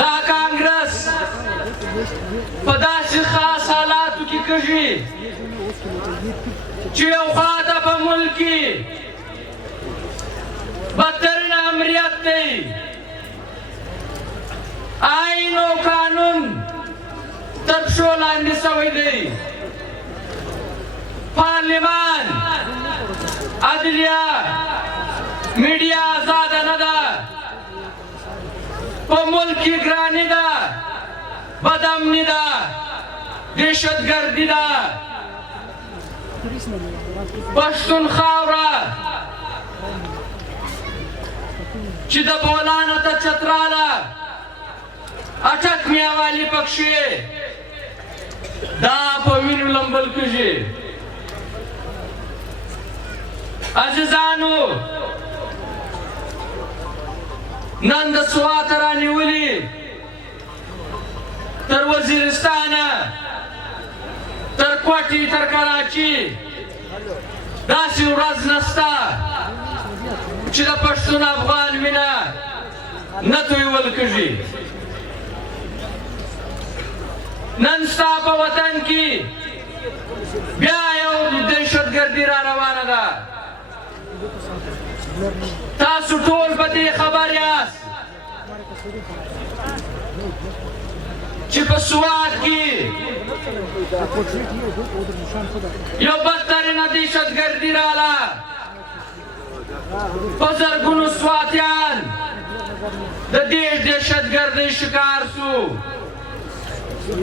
دا کانګرس په داسې خاص حالاتو کې کږي چې یو خواته په ملک کې بدترین امریت دی آئین او قانون تر پښو لاندې سوی دی پارلمان عدلیه میډیا آزاده نه ده په ملک کې ګراني ده بدامني ده دهشتګردي ده پښتون خاوره چې د بولانه ته چتراله اټک میاوالی پکښې دا په وینو لمبل کېږي عزیزانو نن د سوات رانیولي تر وزیرستانه تر کوټې تر کراچي داسې ورځ نسته چې د پښتون افغان مینه نه تویول کېږي نن ستا په وطن کې بیا یو دهشتګردي را روانه ده تاسو ټول په دې خبر یاست چې په سوات کې یو بدترینه دهشتګردي راغله په زرګونو سواتیان د دې دهشتګردۍ شکار سو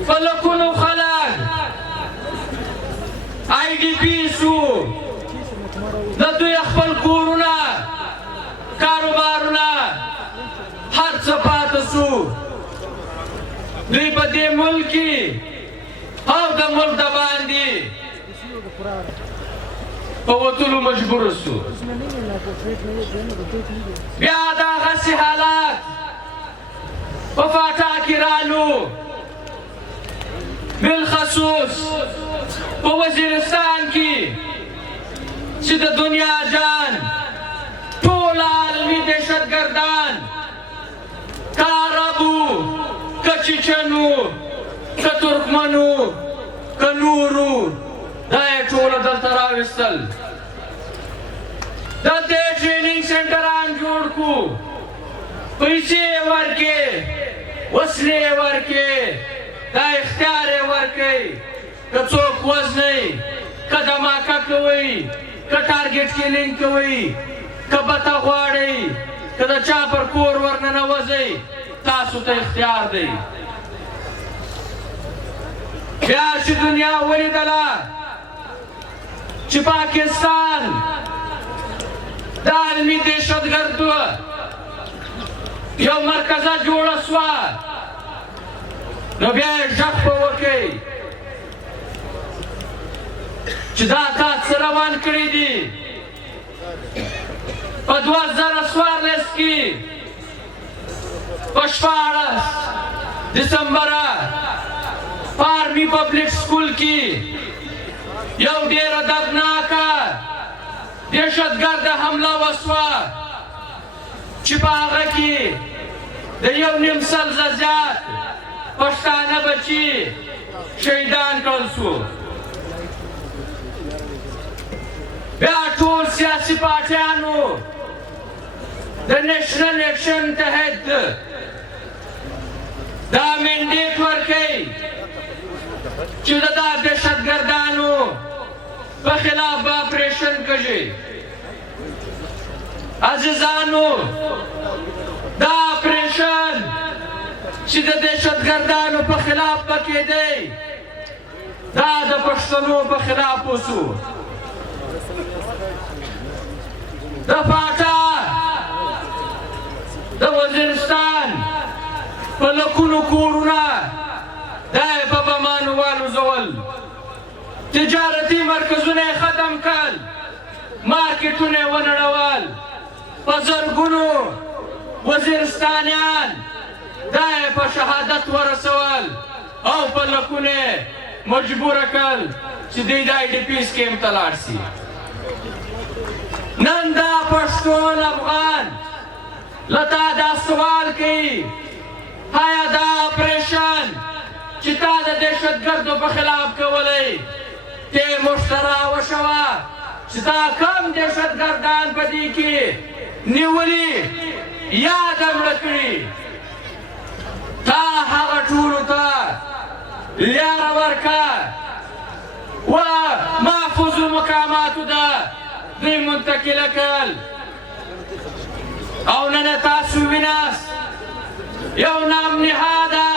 په لکونو خلک آی ډي پي سو د دوی خپل کورونه کاروبارونه هر څه پاته سو دوی په دې ملک کې او د ملک د باندې په وتلو مجبور سو بیا دغسې حالات په فاټا کې رالو بالخصوص په وزیرستان کې چې د دنیا جان ټول عالمي دهشتګردان که عربو که چچنو که ترکمنو که نورو دا یې ټوله دلته راوستل دلته یې ټریننګ سنټران جوړ کړو پیسې یې ورکړې وسلې یې ورکړې دا اختیار یې ورکړئ که څوک وژنئ که دماکه کوئ که ټارګېټ کیلینګ کوئ که بته غواړئ که د چا پر کور ورننوځئ تاسو ته اختیار دی بیا چې دنیا ولیدله چې پاکستان د عالمي دهشتګردو یو مرکزه جوړه سوه نو بیا یې غږ په وکړئ چې دا تا څه روان کړي دي په 2014 کې په 14 دسمبره په آرمي پبلک سکول کې یو ډېره دردناکه دهشتګرده حمله وسوه چې په هغه کې د 1.5 سلزه زیات پښتانه بچي شهیدان کړل سو بیا ټول سیاسي پارټیانو د نیشنل ایکشن تحت دا منډیټ ورکوي چې د دهشتګردانو په خلاف به اپریشن کېږي عزیزانو دا اپریشن چې د دهشتګردانو په خلاف به کېدی دا د پښتنو په خلاف وسو د فاټا د وزیرستان په لکونو کورونه دا یې په بمانو والوزول تجارتي مرکزونه یې ختم کړل مارکیټونه یې ونړول په زرګونو وزیرستانیان دا یې په شهادت ورسول او په لکونو یې مجبوره کړل چې دوی د آی ډي پیز کیمپ ته لاړ شي نن دا پښتون افغان له تا دا سوال کوي آیا دا اپریشن چې تا د دهشتګردو په خلاف کولی ته مشترا وشوه چې تا کم دهشتګردان په دې کې نیولي یا د مړه کړي تا هغه ټولو ته لاره ورکړه و محفوظو مقاماتو ته دوی منتقله کړل او نن تاسو ویناست یو نام نهاده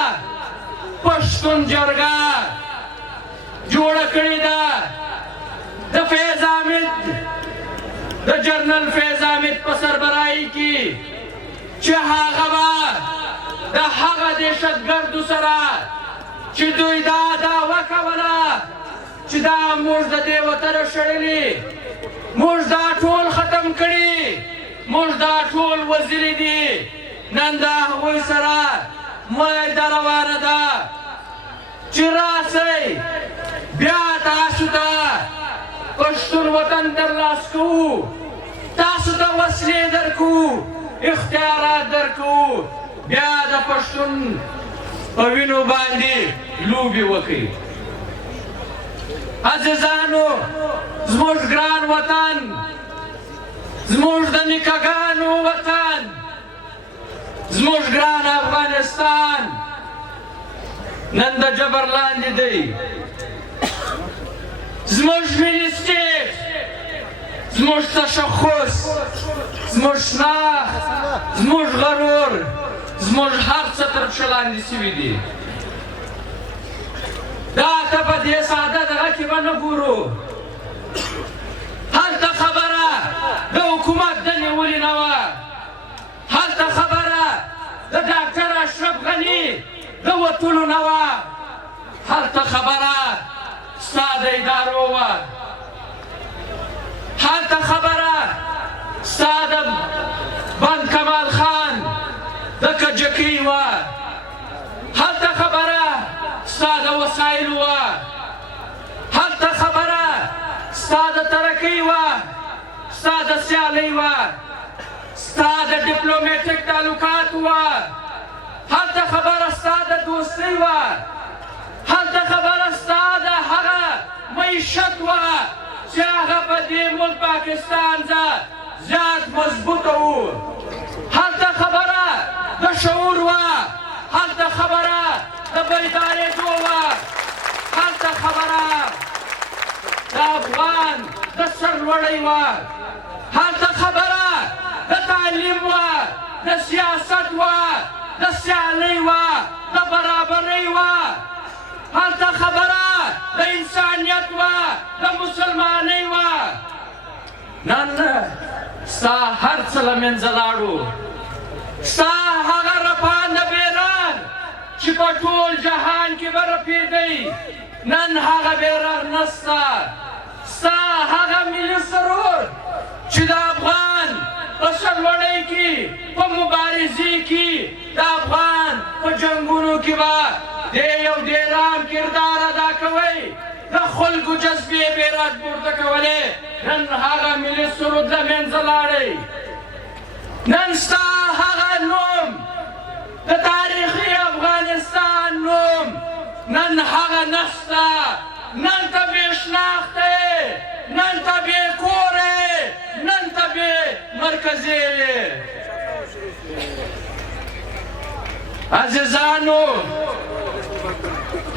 پښتون جرګه جوړه کړې ده د فیض احمد د جنرال فیض احمد په سربراهۍ کې چې هغه به د هغه دهشتګردو سره چې دوی دا دعوه کوله چې دا موږ د دې وطنه شړلي موږ دا ټول ختم کړي موږ دا ټول وزیري دي نن د هغوی سره معاهده روانه ده چې راسئ بیا تاسو ته پښتون وطن ترلاسه کوو تاسو ته وسلې درکوو اختیارات درکوو بیا د پښتون په وینو باندې لوبې وکړئ عزیزانو زموږ ګران وطن زموږ د نیکهګانو وطن زموږ ګران افغانستان نن د جبر لاندې دی زموږ ملي سټیټ زموږ تشخص زموږ شناخت زموږ غرور زموږ هر څه تر پښه لاندې سوي دي دا ته په دې ساده دغه کې به نه ګورو هلته خبره د حکومت د نیولې نه وه هلته خبره د ډاکټر اشرف غني د وتلو نه وه هلته خبره ستا د ادارو وه هلته خبره ستا د بند کمال خان د کجکۍ وه هلته خبره ستا د وسایلو وه هلته خبره ستا د ترقۍ وه ستا د سیالۍ وه ستا د ډیپلوماټیک تعلقات وه هلته خبره ستا د دوستۍ وه هلته خبره ستا د هغه معیشت وه چې هغه په دې ملک پاکستان زیات مضبوطه و هلته خبره د شعور وه هلته خبره د بیدارېدو وه هلته خبره د افغان د سرلوړۍ وه هلته خبره د تعلیم وه د سیاست وه د سیالۍ وه د برابرۍ وه هلته خبره د انسانیت وه د مسلمانۍ وه نن ستا هر څه له منځه لاړو ستا هغه رپانده بیرغ چې په ټول جهان کې به رپېدی نن هغه بیرغ نسته ستا هغه ملي سرود چې د افغان په سرلوړۍ کې په مبارزې کې د افغان په جنګونو کې به دی یو ډېرام کردار ادا کوئ د خلکو جذبې به راپورته کولې نن هغه ملي سرود له منځه لاړی نن ستا هغه نوم د تاریخي افغانستان نوم نن هغه نشته نن ته بې شناخته یې نن ته بې کور یې نن ته بې مرکزې یې عزیزانو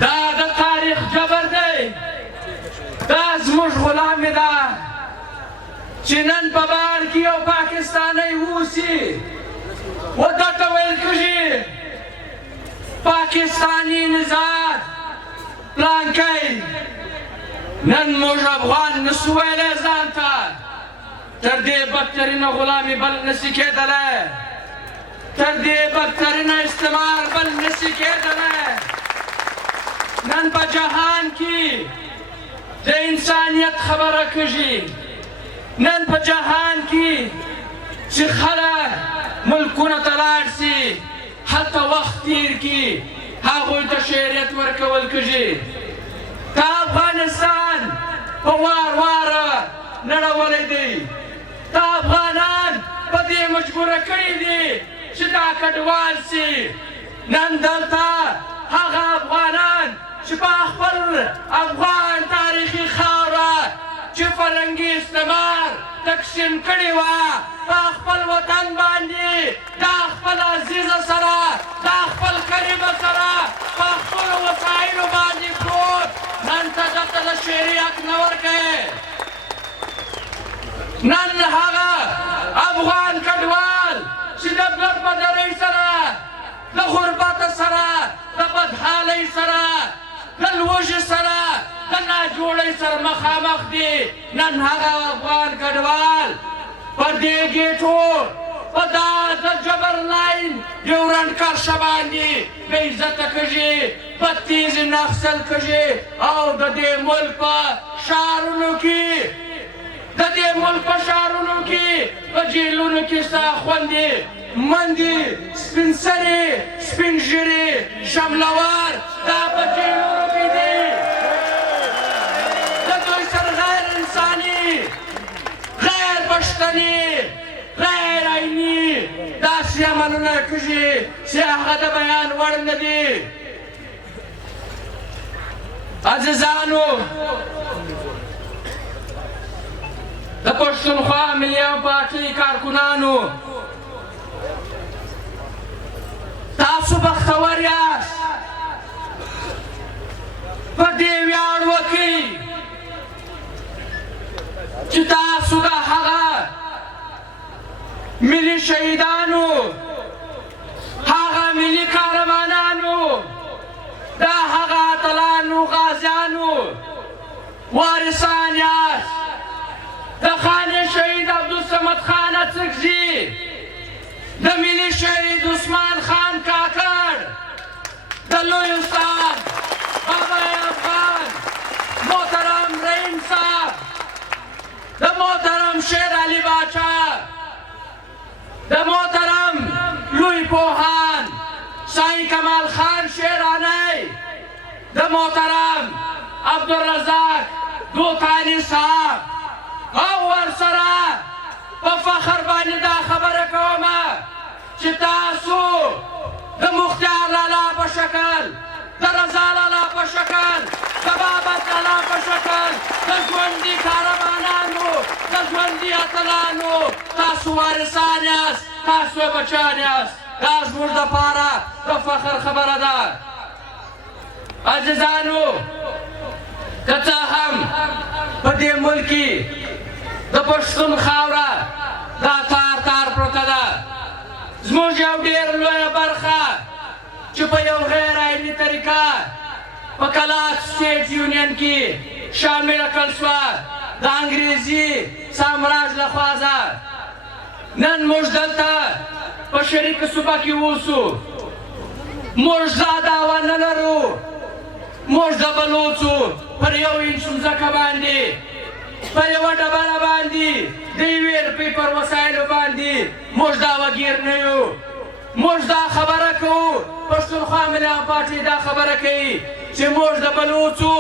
دا د تاریخ جبر دی دا زموږ غلامي ده چې نن په بهر کې یو پاکستانی اوسي و ده ته ویل کېږي پاکستاني نژاد پلانکی نن موږ افغان نسو ویلی ځان ته تر دې بدترینه غلامي بل نسي کېدلی تر دې بدترینه استعمار بل نسي کېدلی نن په جهان کې د انسانیت خبره کېږي نن په جهان کې چې خلک ملکونو ته لاړ شي هلته وخت تېر کړي هغوی ته شهریت ورکول کېږي دا افغانستان په وار واره نړولی دی دا افغانان په دې مجبوره کړي دي چې دا کډوال شي نن دلته هغه افغانان چې په خپل افغان تاریخي خاوره چې فرهنګي استعمار تقسیم کړې وه په خپل وطن باندې دا خپل عزیزه سره دا خپل قریبه سره په خپلو وسایلو باندې پروت نن ته دلته د شعري حق نه ورکوي نن هغه افغان کډوال چې د بدمرغۍ سره د غربت سره د بدحالۍ سره د لوږې سره د ناجوړۍ سره مخامخ دي نن هغه افغان کډوال په دې ګېټو په دا د جبر لاین ډیورنډ کرښه باندې بې عزته کږي بدتیزې نخسل کږي او د دې ملک په ښارونو کې د دې ملک په ښارونو کې په جیلونو کې ستا خوندې مندې سپین سرې سپین ږیرې شملوار دا په جیلونو کې دي د دوی سره غیر انساني غیر پښتني غیر عیني داسې عملونه کېږي چې هغه د بیان وړ نه دي عزیزانو د پښتونخوا ملي پارټۍ کارکنانو تاسو بختور یاست په دې ویاړ وکړئ چې تاسو د هغه ملي شهیدانو هغه ملي قهرمانانو د هغه اتلانو غازیانو وارثان یاست د خان شهید عبدالصمد خان اڅکزي د ملي شهید عثمان خان کاکړ د لوی استاد بابا افغان محترم رحیم صاحب د محترم شیر علي باچا د محترم لوی پوهان شاهی کمال خان شیرانی د محترم عبدالرزاق دوتانی صاحب او ورسره په فخر باندې دا خبره کومه چې تاسو د مختار لالا په شکل د رضا لالا په شکل د بابت لالا په شکل د ژوندي کاروانانو د ژوندي اتلانو تاسو وارثان یاست تاسو بچیان یاست دا زموږ دپاره د فخر خبره ده عزیزانو که څه هم په دې ملک کې د پښتون خاوره دا تار تار پروته ده زموږ یو ډېر لویه برخه چې په یو غیر عیني طریقه په کلاچ سټیټ یونین کې شامله کړل شوه د انګریزي سامراج لخوا نن موږ دلته په شریکه صوبه کې اوسو موږ دا دعوه نه لرو موږ د بلوڅو پر یو انچ مځکه باندې په یوه ډبره باندې د یوې روپۍ پر وسایلو باندې موږ دعوهګیر نه یو موږ دا خبره کوو پښتونخوا ملي پارټۍ دا خبره کوي چې موږ د بلوڅو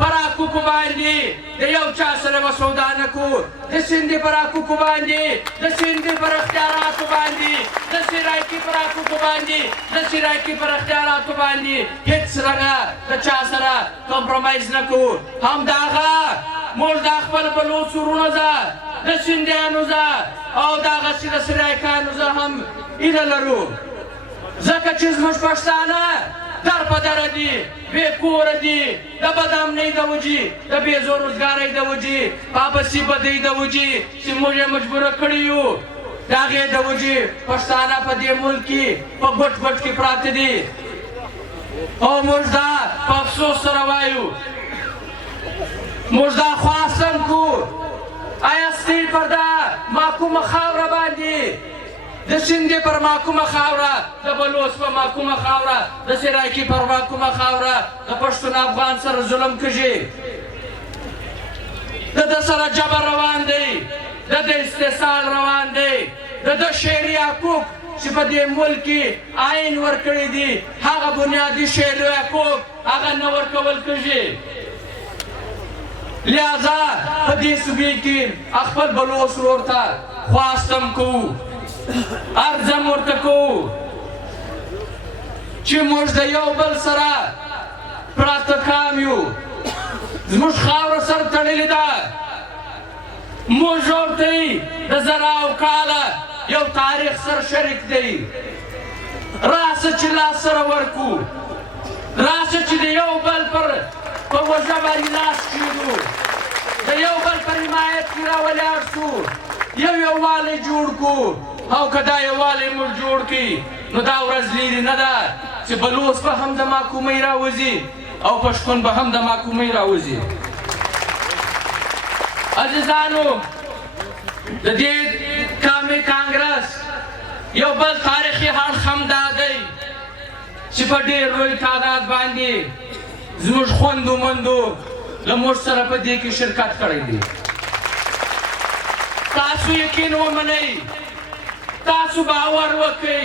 پر حقوقو باندې د یو چا سره به سودا نه کوو د سیندي پر حقوقو باندې د سیندي پر اختیاراتو باندې د سرایکي پر حقوقو باندې د سرایکي پر اختیاراتو باندې هېڅ رنګه د چا سره کمپرومایز نه کوو همدغه موږ دا خپل بلوڅ وروڼو زه د سیندیانو زه او دغسې د سرایکانو زه هم هیله لرو ځکه چې زموږ پښتانه در په دره دي بې کوره دي د بدامنۍ د وجې د بې زور روزګارۍ د وجې پابسي بدۍ د وجې چې موږ یې مجبوره کړي یو د هغې د وجې پښتانه په دې ملک کې په ګوټ ګوټ کې پراته دي او موږ دا په افسوس سره وایو موږ دا خواستن کو آیا ستۍ پر دا محکومه خاوره باندې د سیندې پر محکومه خاوره د بلوڅ په محکومه خاوره د سرایکي پر محکومه خاوره د پښتون افغان سره ظلم کېږي د ده سره جبر روان دی د ده استحصال روان دی د ده شعري حقوق چې په دې ملک کې آئین ورکړي دي هغه بنیادي شعري حقوق هغه نه ورکول کېږي لہذا په دې صوبې کې خپل بلوڅ ورور ته خواستم کوو عرضم ورته کوو چې موږ د یو بل سره پراته کام یو زموږ خاوره سره تړلې ده موږ ورته د زراو کاله یو تاریخ سره شریک دی راشه چې لاس سره ورکو راشه چې د یو بل په وژه باندې لاس کښېږدو د یو بل په حمایت کې راولاړ شو یو یووالی جوړ کړو او که دا یووالی موږ جوړ کړي نو دا ورځ لرې نه ده چې بلوڅ به هم د محکومۍ راوځي او پښتون به هم د محکومۍ راوځي عزیزانو د دې قومي کانګرس یو بل تاریخي اړخ هم دا دی چې په ډېر لوی تعداد باندې زموږ خویندو میندو له موږ سره په دې کې شرکت کړی دی تاسو یقین ومنئ تاسو باور وکئ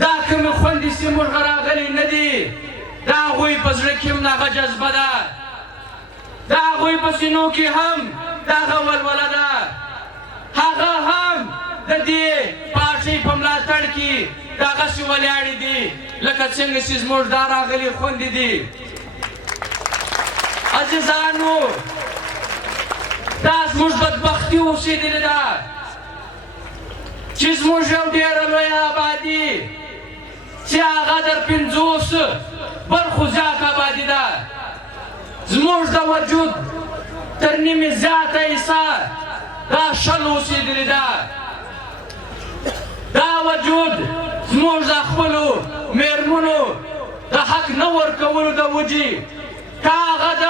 دا کومې خویندې چې موږ راغلي نه دي د هغوی په زړه کې هم دغه جذبه ده د هغوی په سینو کې هم دغه ولوله ده هغه هم د دې پارټۍ په ملاتړ کې دغسې ولاړې دي لکه څنګه چې زموږ دا راغلي خویندې دي عزیزانو دا زموږ بدبختي اوسېدلې ده چې زموږ یو ډېره لویه آبادي چې هغه در 50 برخو زیات آبادي ده زموږ د وجود تر نیمې زیاته حصه دا شل اوسېدلې ده دا وجود زموږ د خپلو میرمنو د حق نه ورکولو د وجې که هغه د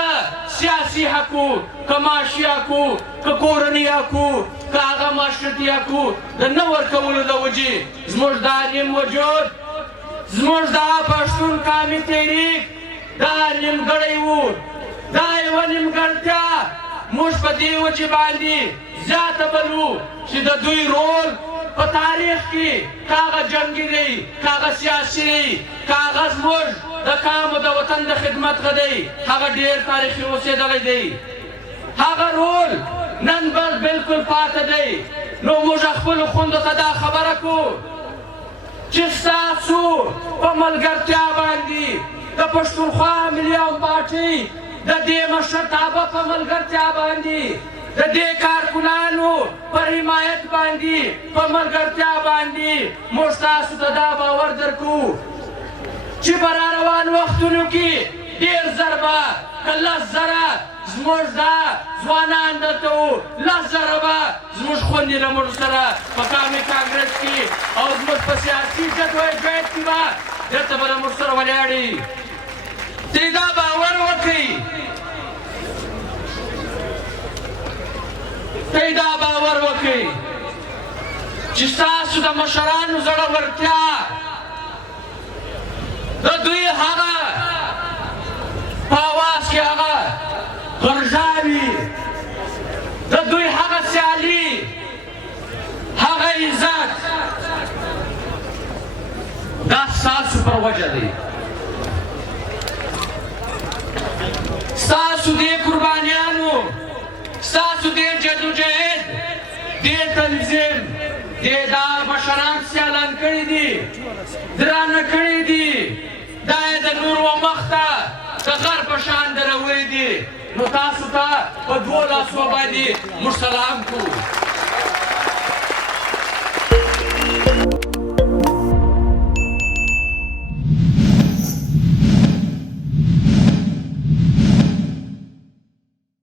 سیاسي حقو که معاشي حقو که کورني حقو که هغه معاشرتي حقو د نه ورکولو د وجې زموږ دا نیم وجود زموږ دا پښتون قومي تحریک دا نیمګړی و دا یوه نیمګړتیا موږ په دې وجې باندې زیاته بلو چې د دوی رول په تاریخ کې که هغه جنګي دی که هغه سیاسي دی که هغه زموږ د قام او د وطن د خدمت ښه دی هغه ډېر تاریخي اوسېدلی دی هغه رول نن بلکل پاته دی نو موږ خپلو خویندو ته دا خبره کړو چې ستاسو په ملګرتیا باندې د پښتونخوا ملي پارټۍ د دې مشرتابه په ملګرتیا باندې د دې کارکنانو پر حمایت باندې په ملګرتیا باندې موږ تاسو ته دا باور درکړو چې په راروان وختونو کې ډېر زر به که 10 زره زموږ دا ځوانان دلته وو 10 زره به زموږ خویندې له موږ سره په قومي کانګرس کې او زموږ په سیاسي جدوجہد کې به دلته به له موږ سره ولاړې دوی دا باور وکړئ دوی دا باور وکړئ چې ستاسو د مشرانو زړورتیا د دوی هغه په اواز کې هغه غرژاوي د دوی هغه سیالي هغه عزت دا ستاسو پر وجه دی ستاسو دې قربانیانو ستاسو دې جدوجہد دې تنظیم دې دا مشران سیالان کړي دي درانه کړي دي دا یې د نور و مخ ته د غر په شان دروړي دي نو تاسو ته په 2 لاسو باندې موږ سلام کوو